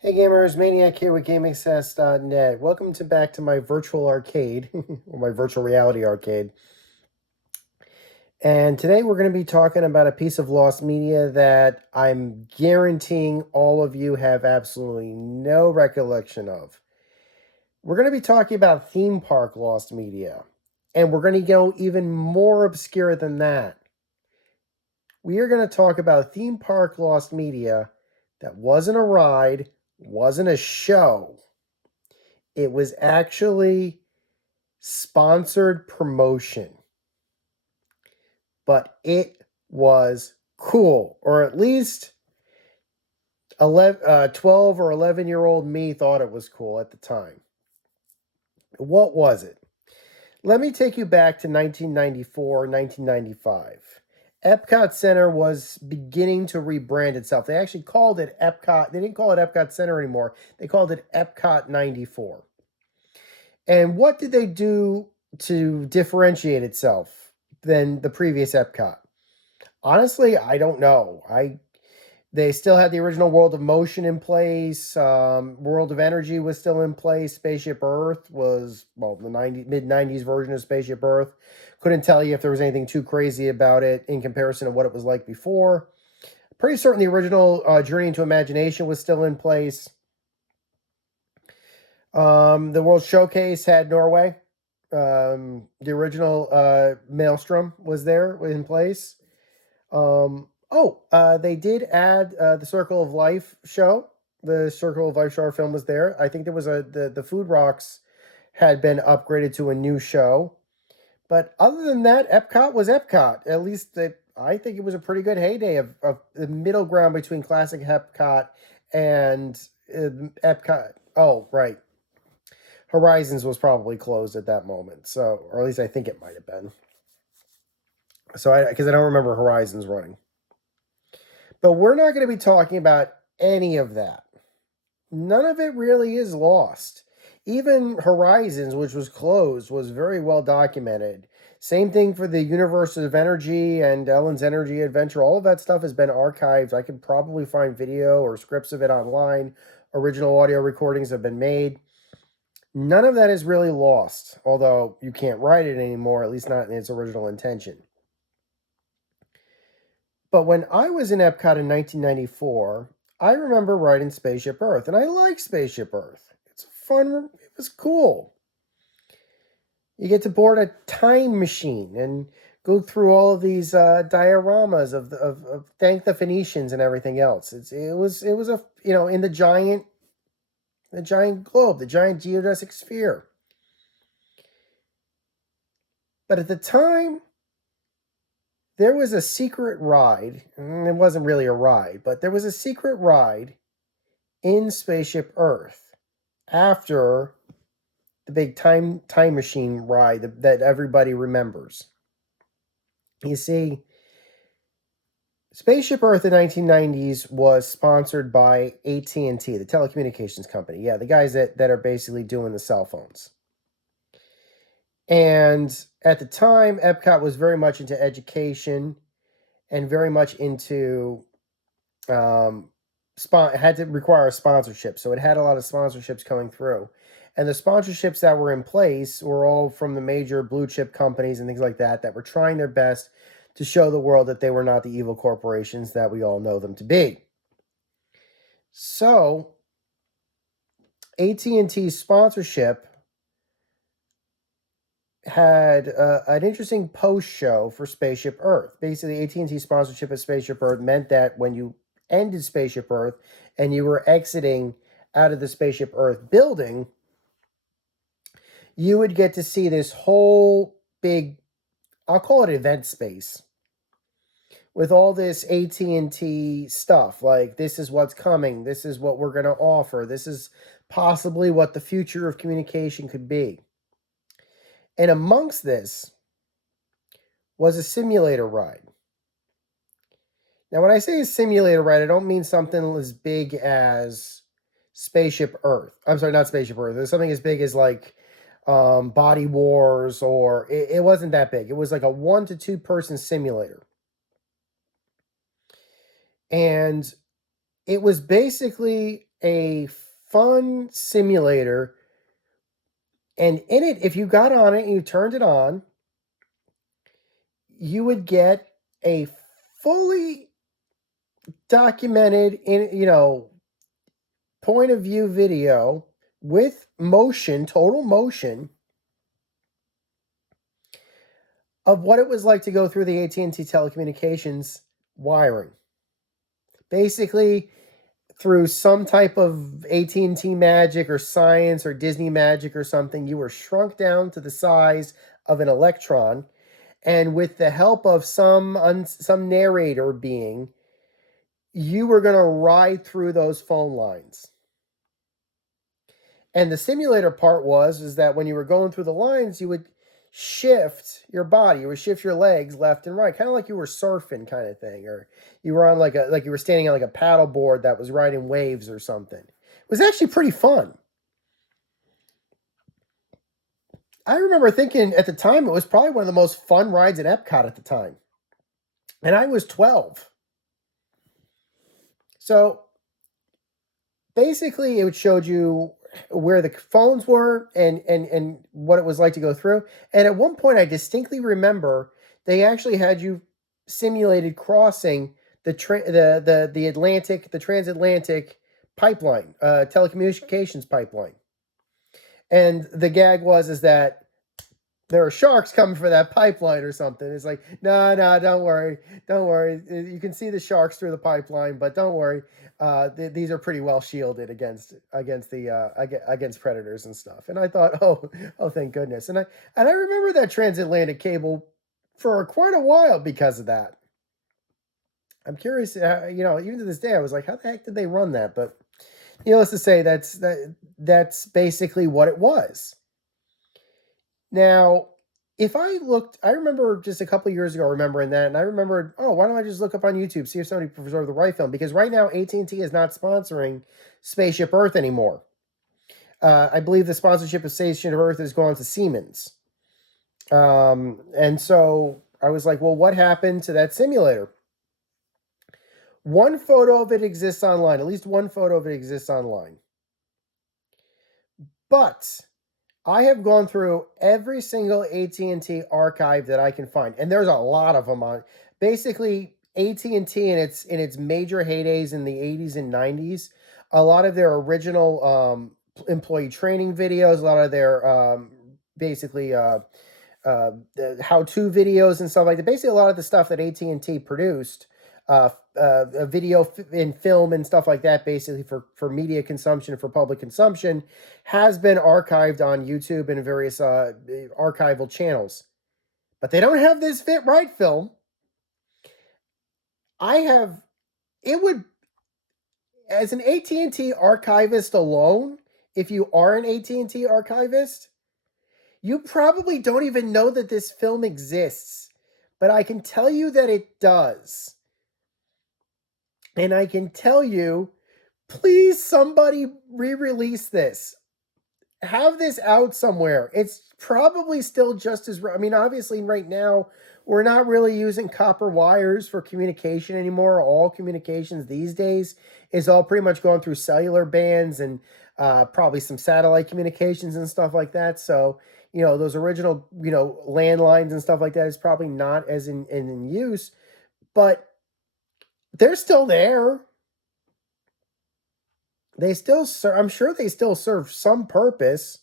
Hey gamers, Maniac here with GameAccess.net. Welcome back to my virtual arcade, or my virtual reality arcade. And today we're going to be talking about a piece of lost media that I'm guaranteeing all of you have absolutely no recollection of. We're going to be talking about theme park lost media. And we're going to go even more obscure than that. We are going to talk about theme park lost media that wasn't a ride, wasn't a show. It was actually sponsored promotion, but it was cool, or at least 12 or 11-year-old me thought it was cool at the time. What was it? Let me take you back to 1994, 1995. Epcot Center was beginning to rebrand itself. They actually called it Epcot. They didn't call it Epcot Center anymore. They called it Epcot 94. And what did they do to differentiate itself than the previous Epcot? Honestly, I don't know. They still had the original World of Motion in place. World of Energy was still in place. Spaceship Earth was, well, the mid-90s version of Spaceship Earth. Couldn't tell you if there was anything too crazy about it in comparison to what it was like before. Pretty certain the original Journey into Imagination was still in place. The World Showcase had Norway. The original Maelstrom was there in place. They did add the Circle of Life show. The Circle of Life short film was there. I think there was the Food Rocks had been upgraded to a new show. But other than that, Epcot was Epcot. At least I think it was a pretty good heyday of the middle ground between classic Epcot and Epcot. Oh, right. Horizons was probably closed at that moment. So, or at least I think it might have been. So, because I don't remember Horizons running. But we're not going to be talking about any of that. None of it really is lost. Even Horizons, which was closed, was very well documented. Same thing for the Universe of Energy and Ellen's Energy Adventure. All of that stuff has been archived. I can probably find video or scripts of it online. Original audio recordings have been made. None of that is really lost, although you can't write it anymore, at least not in its original intention. But when I was in Epcot in 1994, I remember riding Spaceship Earth, and I like Spaceship Earth. It's fun, it was cool. You get to board a time machine and go through all of these dioramas of thank the Phoenicians and everything else. It was a in the giant globe, the giant geodesic sphere. But at the time, there was a secret ride. It wasn't really a ride, but there was a secret ride in Spaceship Earth after the big time machine ride that everybody remembers. You see, Spaceship Earth in the 1990s was sponsored by AT&T, the telecommunications company. Yeah, the guys that are basically doing the cell phones. And at the time, Epcot was very much into education and very much into had to require a sponsorship. So it had a lot of sponsorships coming through. And the sponsorships that were in place were all from the major blue chip companies and things like that were trying their best to show the world that they were not the evil corporations that we all know them to be. So AT&T's sponsorship had an interesting post show for Spaceship Earth. Basically, AT&T sponsorship of Spaceship Earth meant that when you ended Spaceship Earth and you were exiting out of the Spaceship Earth building, you would get to see this whole big, I'll call it event space, with all this AT&T stuff. Like, this is what's coming. This is what we're going to offer. This is possibly what the future of communication could be. And amongst this was a simulator ride. Now, when I say a simulator ride, I don't mean something as big as Spaceship Earth. I'm sorry, not Spaceship Earth. There's something as big as like Body Wars, or it wasn't that big. It was like a 1 to 2 person simulator. And it was basically a fun simulator, and in it, if you got on it and you turned it on, you would get a fully documented point of view video with motion, total motion, of what it was like to go through the AT&T telecommunications wiring. Basically, through some type of AT&T magic or science or Disney magic or something, you were shrunk down to the size of an electron, and with the help of some narrator being, you were going to ride through those phone lines. And the simulator part is that when you were going through the lines, you would shift your body, you would shift your legs left and right, kind of like you were surfing, kind of thing, or you were on like you were standing on like a paddle board that was riding waves or something. It was actually pretty fun. I remember thinking at the time it was probably one of the most fun rides at Epcot at the time. And I was 12. So basically it showed you where the phones were and what it was like to go through. And at one point I distinctly remember they actually had you simulated crossing the Atlantic, the transatlantic pipeline, telecommunications pipeline. And the gag is that there are sharks coming for that pipeline or something. It's like, no, don't worry. You can see the sharks through the pipeline, but don't worry. These are pretty well shielded against predators and stuff. And I thought, oh, thank goodness. And I remember that transatlantic cable for quite a while because of that. I'm curious, even to this day, I was like, how the heck did they run that? But needless to say, that's basically what it was. Now, if I remember just a couple years ago remembering that, and I remembered, why don't I just look up on YouTube, see if somebody preserved the right film? Because right now, AT&T is not sponsoring Spaceship Earth anymore. I believe the sponsorship of Spaceship Earth has gone to Siemens. And so I was like, well, what happened to that simulator? One photo of it exists online. At least one photo of it exists online. But I have gone through every single AT&T archive that I can find, and there's a lot of them on. Basically, AT&T in its major heydays in the 80s and 90s, a lot of their original employee training videos, a lot of their the how-to videos and stuff like that. Basically, a lot of the stuff that AT&T produced, a video in film and stuff like that, basically for media consumption, for public consumption, has been archived on YouTube and various archival channels. But they don't have this Fit Right film. It would, as an AT&T archivist alone, if you are an AT&T archivist, you probably don't even know that this film exists. But I can tell you that it does. And I can tell you, please, somebody re-release this. Have this out somewhere. It's probably still just as... obviously, right now, we're not really using copper wires for communication anymore. All communications these days is all pretty much going through cellular bands and probably some satellite communications and stuff like that. So, those original, landlines and stuff like that is probably not as in use. But they're still there. They still serve, I'm sure they still serve some purpose.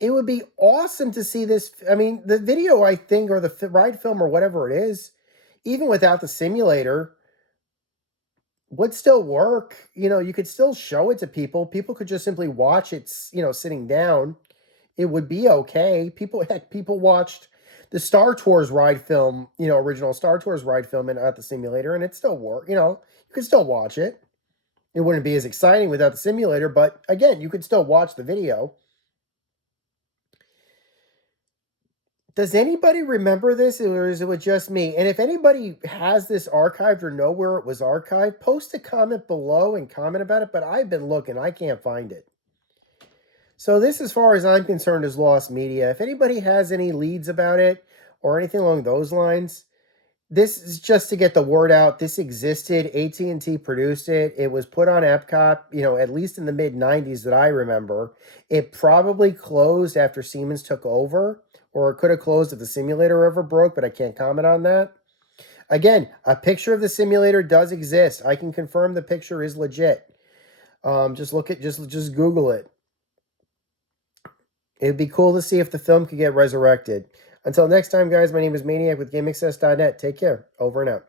It would be awesome to see this. The video, I think, or the ride film or whatever it is, even without the simulator, would still work. You could still show it to people. People could just simply watch it, sitting down. It would be okay. People watched the Star Tours ride film, original Star Tours ride film at the simulator, and it still worked. You could still watch it. It wouldn't be as exciting without the simulator, but again, you could still watch the video. Does anybody remember this, or is it just me? And if anybody has this archived or know where it was archived, post a comment below and comment about it, but I've been looking. I can't find it. So this, as far as I'm concerned, is lost media. If anybody has any leads about it or anything along those lines, this is just to get the word out. This existed. AT&T produced it. It was put on Epcot, at least in the mid 90s that I remember. It probably closed after Siemens took over, or it could have closed if the simulator ever broke, but I can't comment on that. Again, a picture of the simulator does exist. I can confirm the picture is legit. Just Google it. It'd be cool to see if the film could get resurrected. Until next time, guys, my name is Maniac with GameAccess.net. Take care. Over and out.